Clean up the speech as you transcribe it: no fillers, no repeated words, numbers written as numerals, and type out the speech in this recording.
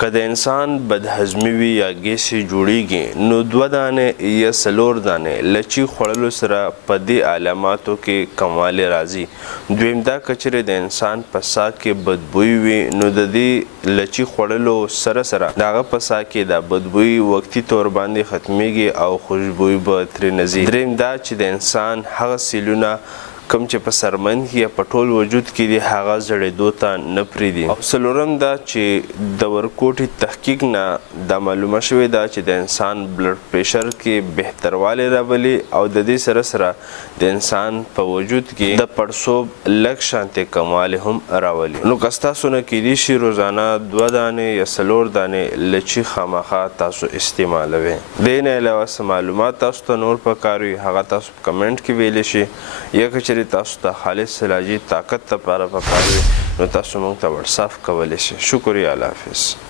که د انسان بدهضمي وي یا ګیس یې جوړیږي نو 2 دانې یا 4 دانې لچي خوړلو سره په دې علاماتو کې کموالی راځي. دویم دا که چیرې د انسان په ساه کې بدبوی وي نو د دې لچي خوړلو سره سره د هغه په ساه کې دا بدبوی وقتي طور باندې ختمیږي او خوشبوی به ترې نه ځي. دریم دا چې د انسان هغه سیلونه کوم چې په سرمن کې یا په ټول وجود کې دي هغه زړېدو ته نه پرېږدي. او څلورم دا چې د ورکوټي تحقیق نه دا معلومه شوې ده چې د انسان بلډ پریشر کې بهتروالی راولي او د دې سره سره د انسان په وجود کې د پړسوب لږ شانتې کموالی هم راولي. نو که ستاسو نه کیدای شي روزانه 2 دانې یا 4 دانې لچي خامخا تاسو استعمالوئ. د دې نه علاوه څه معلومات تاسو ته نور پکار وي هغه تاسو په کمنټ کې ویلی شي. یا که تاسو ته خالص علاجي طاقت لپاره پکار وي نو تاسو موږ ته واتساپ کولی شئ. شکریہ. الله حافظ.